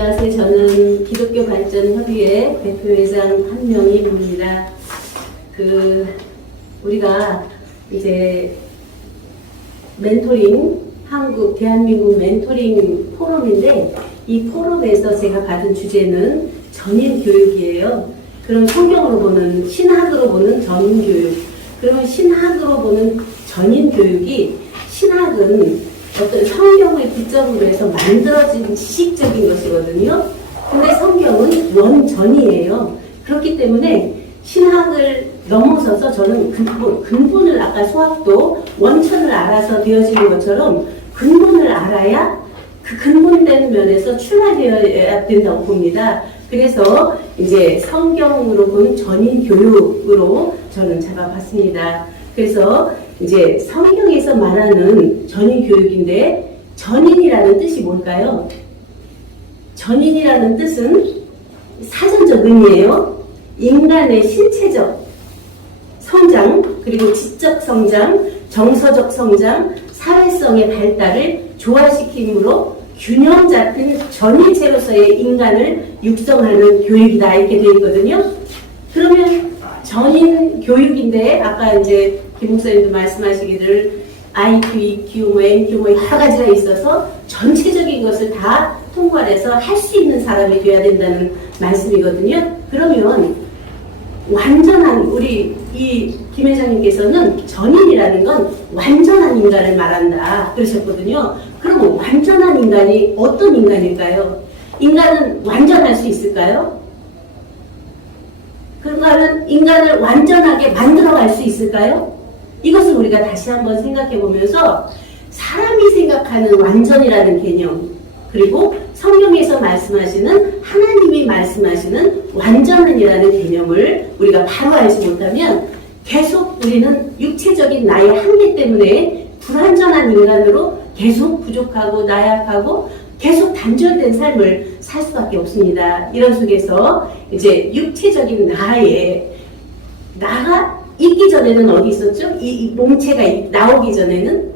안녕하세요. 저는 기독교 발전 협의회 대표회장 한명희입니다. 우리가 이제 멘토링, 대한민국 멘토링 포럼인데, 이 포럼에서 제가 받은 주제는 전인 교육이에요. 그럼 성경으로 보는, 신학으로 보는 전인 교육. 그러면 신학으로 보는 전인 교육이, 신학은 어떤 성경을 기점으로 해서 만들어진 지식적인 것이거든요. 근데 성경은 원전이에요. 그렇기 때문에 신학을 넘어서서 저는 근본을 아까 수학도 원천을 알아서 되어지는 것처럼 근본을 알아야 그 근본된 면에서 출발되어야 된다고 봅니다. 그래서 이제 성경으로 본 전인 교육으로 저는 잡아봤습니다. 그래서 이제 성경에서 말하는 전인 교육인데, 전인이라는 뜻이 뭘까요? 전인이라는 뜻은 사전적 의미예요. 인간의 신체적 성장, 그리고 지적 성장, 정서적 성장, 사회성의 발달을 조화시킴으로 균형 잡힌 전인체로서의 인간을 육성하는 교육이다, 이렇게 되어 있거든요. 그러면 전인 교육인데, 아까 이제 김 목사님도 말씀하시기를 IQ, EQ, NQ 여러 가지가 있어서 전체적인 것을 다 통괄해서 할 수 있는 사람이 되어야 된다는 말씀이거든요. 그러면 완전한, 우리 이 김 회장님께서는 전인이라는 건 완전한 인간을 말한다 그러셨거든요. 그럼 완전한 인간이 어떤 인간일까요? 인간은 완전할 수 있을까요? 그러면 인간을 완전하게 만들어갈 수 있을까요? 이것을 우리가 다시 한번 생각해 보면서, 사람이 생각하는 완전이라는 개념, 그리고 성경에서 말씀하시는, 하나님이 말씀하시는 완전은이라는 개념을 우리가 바로 알지 못하면 계속 우리는 육체적인 나의 한계 때문에 불완전한 인간으로 계속 부족하고 나약하고 계속 단절된 삶을 살 수밖에 없습니다. 이런 속에서 이제 육체적인 나가 있기 전에는 어디 있었죠? 이 몸체가 나오기 전에는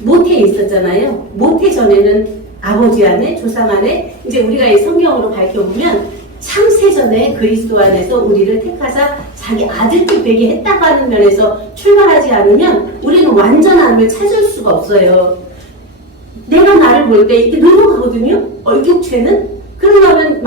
모태에 있었잖아요. 모태 전에는 아버지 안에, 조상 안에, 이제 우리가 이 성경으로 밝혀보면 창세 전에 그리스도 안에서 우리를 택하사 자기 아들들 되게 했다고 하는 면에서 출발하지 않으면 우리는 완전함을 찾을 수가 없어요. 내가 나를 볼 때 이렇게 넘어가거든요. 육체는. 그러면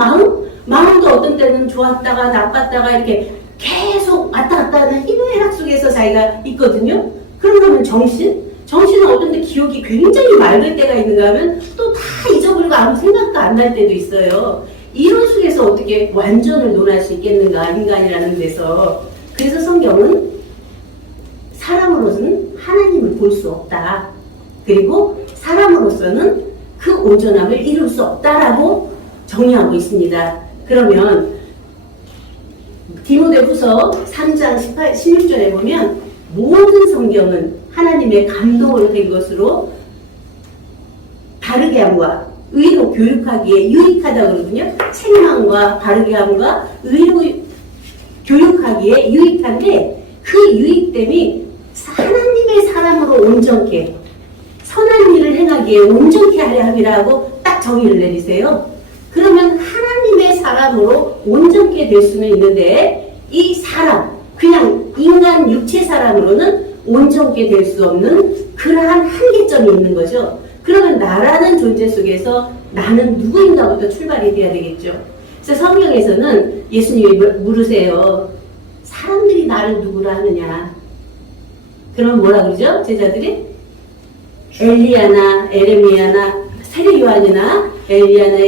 마음도 어떤 때는 좋았다가 나빴다가 이렇게 계속 왔다 갔다 하는 희노애락 속에서 자기가 있거든요. 그러면 정신은 어떤 때 기억이 굉장히 맑을 때가 있는가 하면 또 다 잊어버리고 아무 생각도 안 날 때도 있어요. 이런 속에서 어떻게 완전을 논할 수 있겠는가, 인간이라는 데서. 그래서 성경은 사람으로서는 하나님을 볼 수 없다. 그리고 사람으로서는 그 온전함을 이룰 수 없다라고 정의하고 있습니다. 그러면 디모데후서 3장 16절에 보면 모든 성경은 하나님의 감동으로 된 것으로 바르게 함과 의로 교육하기에 유익하다고 그러거든요. 책망과 바르게 함과 의로 교육하기에 유익한데, 그 유익됨이 하나님의 사람으로 온전케, 선한 일을 행하기에 온전케 하려 함이라고 딱 정의를 내리세요. 그러면 하나님의 사람으로 온전케 될 수는 있는데, 이 사람, 그냥 인간 육체 사람으로는 온전케 될 수 없는 그러한 한계점이 있는 거죠. 그러면 나라는 존재 속에서 나는 누구인가부터 출발이 돼야 되겠죠. 그래서 성경에서는 예수님이 물으세요. 사람들이 나를 누구라 하느냐. 그럼 뭐라 그러죠? 제자들이? 엘리야나 에레미야나 세례 요한이나 엘리야나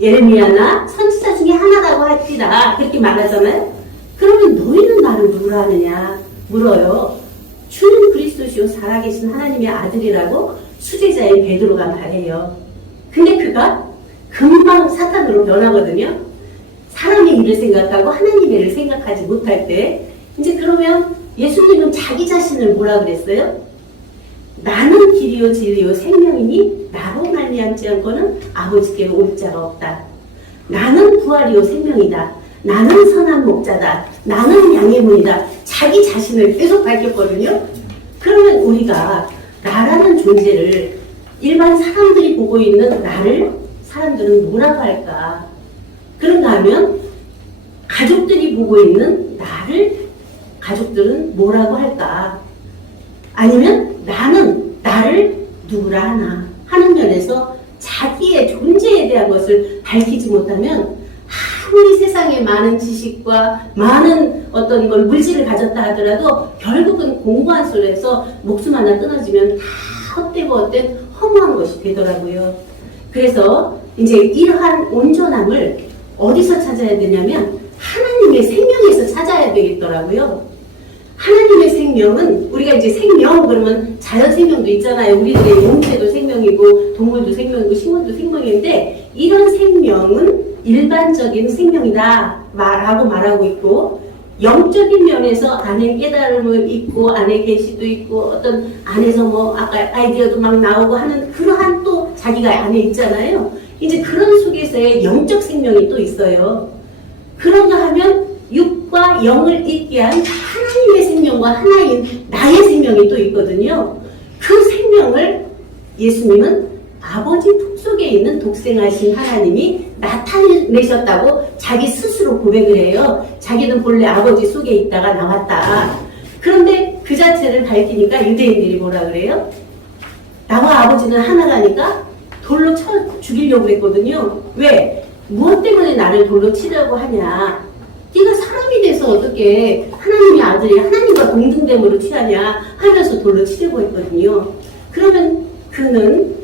예레미야나 선지자 중에 하나라고 할지라, 그렇게 말하잖아요. 그러면 너희는 나를 누구라 하느냐 물어요. 주는 그리스도시요 살아계신 하나님의 아들이라고 수제자인 베드로가 말해요. 근데 그가 금방 사탄으로 변하거든요. 사람의 일을 생각하고 하나님의 일을 생각하지 못할 때. 이제 그러면 예수님은 자기 자신을 뭐라 그랬어요? 나는 길이요 진리요 생명이니 나로 말미암지 않고는 아버지께로 올 자가 없다. 나는 부활이요 생명이다. 나는 선한 목자다. 나는 양의 문이다. 자기 자신을 계속 밝혔거든요. 그러면 우리가 나라는 존재를 일반 사람들이 보고 있는 나를 사람들은 뭐라고 할까? 그런가 하면 가족들이 보고 있는 나를 가족들은 뭐라고 할까? 아니면 나는 나를 누구라 하나 하는 면에서 자기의 존재에 대한 것을 밝히지 못하면 아무리 세상에 많은 지식과 많은 어떤 걸 물질을 가졌다 하더라도 결국은 공부한 소리에서 목숨 하나 끊어지면 다 헛되고 헛된 허무한 것이 되더라고요. 그래서 이제 이러한 온전함을 어디서 찾아야 되냐면 하나님의 생명에서 찾아야 되겠더라고요. 하나님의 생명은 우리가 이제 생명 그러면 자연 생명도 있잖아요. 우리들의 몸체도 생명이고 동물도 생명이고 식물도 생명인데 이런 생명은 일반적인 생명이다 라고 말하고 있고 영적인 면에서 안에 깨달음을 있고 안에 계시도 있고 어떤 안에서 뭐 아까 아이디어도 막 나오고 하는 그러한 또 자기가 안에 있잖아요. 이제 그런 속에서의 영적 생명이 또 있어요. 그런가 하면 육과 영을 있게 한 하나님의 생명과 하나인 나의 생명이 또 있거든요. 그 생명을 예수님은 아버지 품속에 있는 독생하신 하나님이 나타내셨다고 자기 스스로 고백을 해요. 자기는 본래 아버지 속에 있다가 나왔다. 그런데 그 자체를 밝히니까 유대인들이 뭐라 그래요? 나와 아버지는 하나라니까 돌로 쳐 죽이려고 했거든요. 왜? 무엇 때문에 나를 돌로 치려고 하냐? 네가 사람이 돼서 어떻게 하나님의 아들이 하나님과 동등됨으로 취하냐 하면서 돌로 치려고 했거든요. 그러면 그는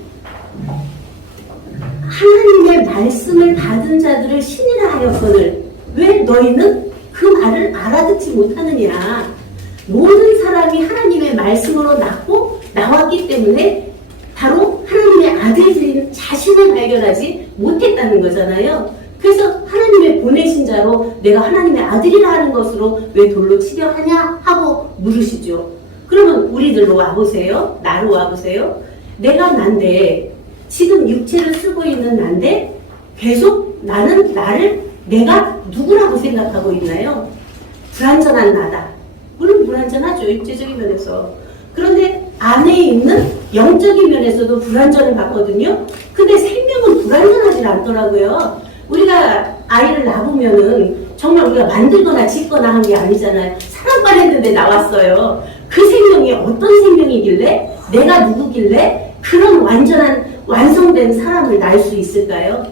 하나님의 말씀을 받은 자들을 신이라 하였거늘 왜 너희는 그 말을 알아듣지 못하느냐. 모든 사람이 하나님의 말씀으로 낳고 나왔기 때문에 바로 하나님의 아들들인 자신을 발견하지 못했다는 거잖아요. 그래서 하나님의 보내신 자로 내가 하나님의 아들이라 하는 것으로 왜 돌로 치려 하냐 하고 물으시죠. 그러면 우리들로 와보세요. 나로 와보세요. 내가 난데 지금 육체를 쓰고 있는 난데 계속 나는 나를 내가 누구라고 생각하고 있나요? 불완전한 나다. 물론 불완전하죠. 육체적인 면에서. 그런데 안에 있는 영적인 면에서도 불완전을 받거든요. 근데 생명은 불완전하지 않더라고요. 우리가 아이를 낳으면은 정말 우리가 만들거나 짓거나 한 게 아니잖아요. 사랑만 했는데 나왔어요. 그 생명이 어떤 생명이길래 내가 누구길래 그런 완성된 사람을 낳을 수 있을까요?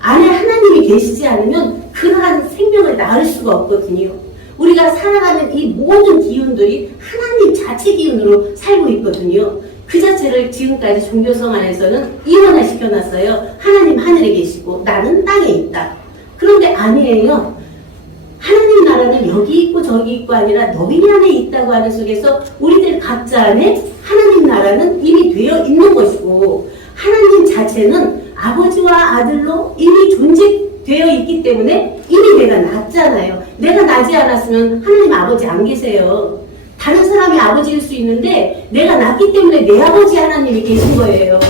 안에 하나님이 계시지 않으면 그러한 생명을 낳을 수가 없거든요. 우리가 살아가는 이 모든 기운들이 하나님 자체 기운으로 살고 있거든요. 그 자체를 지금까지 종교성 안에서는 이원화시켜놨어요. 하나님 하늘에 계시고 나는 땅에 있다. 그런데 아니에요. 하나님 나라는 여기 있고 저기 있고 아니라 너희 안에 있다고 하는 속에서 우리들 각자 안에 하나님 나라는 이미 되어 있는 것이고 하나님 자체는 아버지와 아들로 이미 존재되어 있기 때문에 이미 내가 낳았잖아요. 내가 나지 않았으면 하나님 아버지 안 계세요. 다른 사람이 아버지일 수 있는데 내가 낳기 때문에 내 아버지 하나님이 계신 거예요.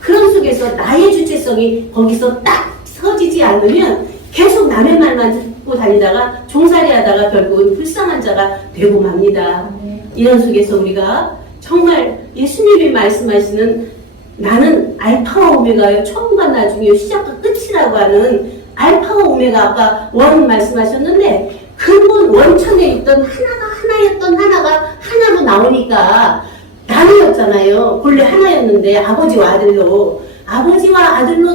그런 속에서 나의 주체성이 거기서 딱 서지지 않으면 계속 남의 말만 듣고 다니다가 종살이 하다가 결국은 불쌍한 자가 되고 맙니다. 이런 속에서 우리가 정말 예수님이 말씀하시는 나는 알파와 오메가요. 처음과 나중이요. 시작과 끝이라고 하는 알파와 오메가 아까 원 말씀하셨는데 근본 원천에 있던 하나였던 하나가 하나로 나오니까 나누었잖아요. 본래 하나였는데 아버지와 아들로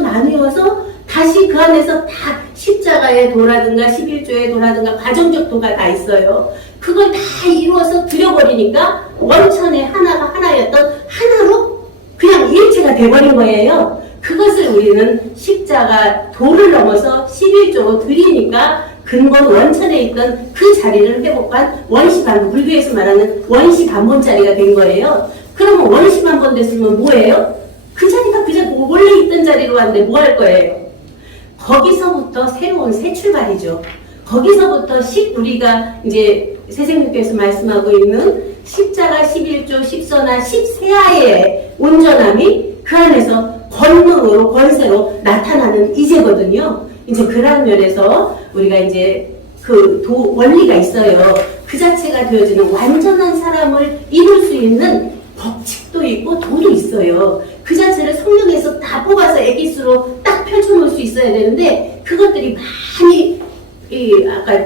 나누어서 다시 그 안에서 다 십자가의 도라든가 11조의 도라든가 가정적 도가 다 있어요. 그걸 다 이루어서 드려버리니까 원천에 하나가 하나였던 하나로 그냥 일체가 돼버린 거예요. 그것을 우리는 십자가 도를 넘어서 11조로 드리니까 근본 원천에 있던 그 자리를 회복한 원시반본, 불교에서 말하는 원시반본짜리가 된 거예요. 그러면 원시반본 됐으면 뭐예요? 그 자리가 원래 있던 자리로 왔는데 뭐 할 거예요? 거기서부터 새로운 새 출발이죠. 거기서부터 우리가 이제 세생님께서 말씀하고 있는 십자가 11조 10서나 10세하의 온전함이 그 안에서 권능으로 권세로 나타나는 이제거든요. 이제 그런 면에서 우리가 이제 그 원리가 있어요. 그 자체가 되어지는 완전한 사람을 이룰 수 있는 법칙도 있고 도도 있어요. 그 그 자체를 성령에서 다 뽑아서 엑기스로 딱 펼쳐놓을 수 있어야 되는데 그것들이 많이 아까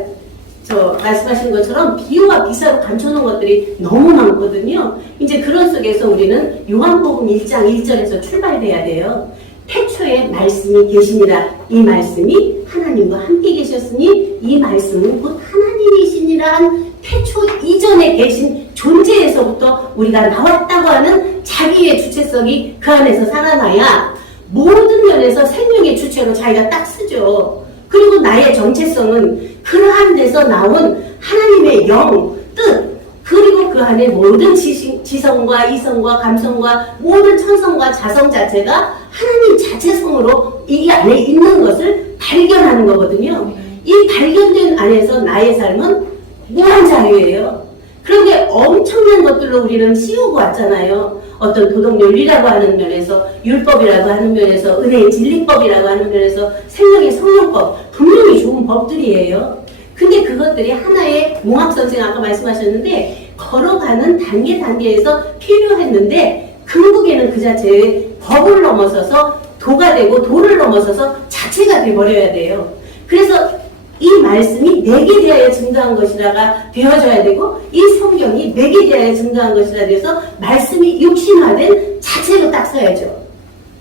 말씀하신 것처럼 비유와 비사로 감춰놓은 것들이 너무 많거든요. 이제 그런 속에서 우리는 요한복음 1장 1절에서 출발돼야 돼요. 태초에 말씀이 계시니라. 이 말씀이 하나님과 함께 계셨으니 이 말씀은 곧 하나님이시니라. 태초 이전에 계신 존재에서부터 우리가 나왔다고 하는 자기의 주체성이 그 안에서 살아나야 모든 면에서 생명의 주체로 자기가 딱 쓰죠. 그리고 나의 정체성은 그러한 데서 나온 하나님의 영, 뜻, 그리고 그 안에 모든 지성과 이성과 감성과 모든 천성과 자성 자체가 하나님 자체성으로 이 안에 있는 것을 발견하는 거거든요. 이 발견된 안에서 나의 삶은 무한 자유예요. 그런데 엄청난 것들로 우리는 씌우고 왔잖아요. 어떤 도덕 윤리라고 하는 면에서, 율법이라고 하는 면에서, 은혜의 진리법이라고 하는 면에서, 생명의 성령법, 분명히 좋은 법들이에요. 근데 그것들이 하나의 몽학선생 아까 말씀하셨는데 걸어가는 단계에서 필요했는데 결국에는 그 자체의 법을 넘어서서 도가 되고 도를 넘어서서 자체가 되어버려야 돼요. 그래서 이 말씀이 내게 대하여 증거한 것이라가 되어져야 되고 이 성경이 내게 대하여 증거한 것이라 돼서 말씀이 육신화된 자체로 딱 써야죠.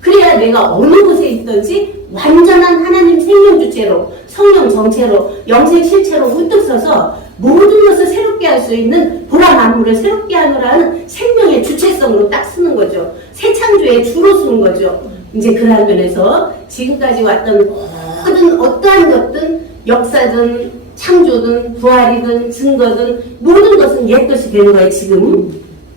그래야 내가 어느 곳에 있든지 완전한 하나님 생명 주체로 성령 정체로 영생 실체로 우뚝 서서 모든 것을 새롭게 할 수 있는 보라 만물을 새롭게 하노라는 생명의 주체성으로 딱 쓰는 거죠. 새 창조의 주로 쓰는 거죠. 이제 그러한 면에서 지금까지 왔던 모든 어떠한 것든 역사든 창조든 부활이든 증거든 모든 것은 옛것이 되는 거예요.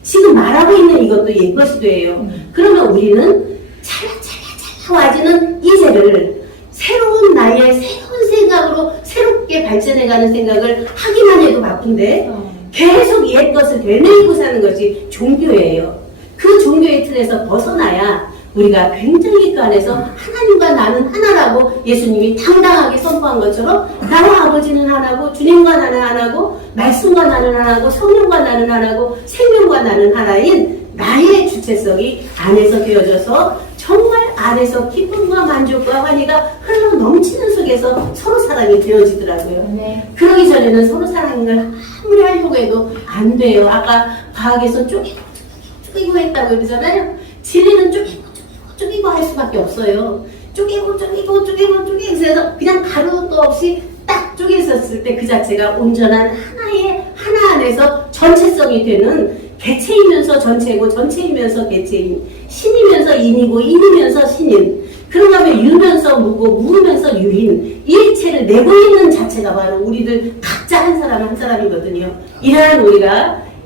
지금 말하고 있는 이것도 옛것이 돼요. 그러면 우리는 찰나찰나 와지는 이 세를 새로운 나의 새로운 생각으로 새롭게 발전해가는 생각을 하기만 해도 바쁜데 계속 옛것을 되뇌이고 사는 것이 종교예요. 그 종교의 틀에서 벗어나야 우리가 굉장히 그 안에서 하나님과 나는 하나라고 예수님이 당당하게 선포한 것처럼 나와 아버지는 하나고 주님과 나는 하나고 말씀과 나는 하나고 성령과 나는 하나고 생명과 나는 하나인 나의 주체성이 안에서 되어져서 정말 안에서 기쁨과 만족과 환희가 흘러 넘치는 속에서 서로 사랑이 되어지더라고요. 네. 그러기 전에는 서로 사랑을 아무리 하려고 해도 안 돼요. 아까 과학에서 쪼개고 했다고 그러잖아요. 진리는 쪼개고 할 수밖에 없어요. 쪼개고 그래서 그냥 가루도 없이 딱 쪼개졌을 때 그 자체가 온전한 하나 안에서 전체성이 되는 개체이면서 전체고 전체이면서 개체인 신이면서 인이고 인이면서 신인 그런가 하면 유면서 무고 무면서 유인 일체를 내고 있는 자체가 바로 우리들 각자 한 사람 한 사람이거든요.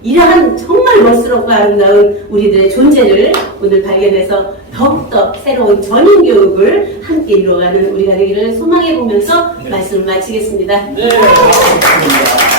이러한 정말 멋스럽고 아름다운 우리들의 존재를 오늘 발견해서 더욱더 새로운 전인교육을 함께 이루어가는 우리가 되기를 소망해보면서 말씀을 마치겠습니다. 네, 고맙습니다.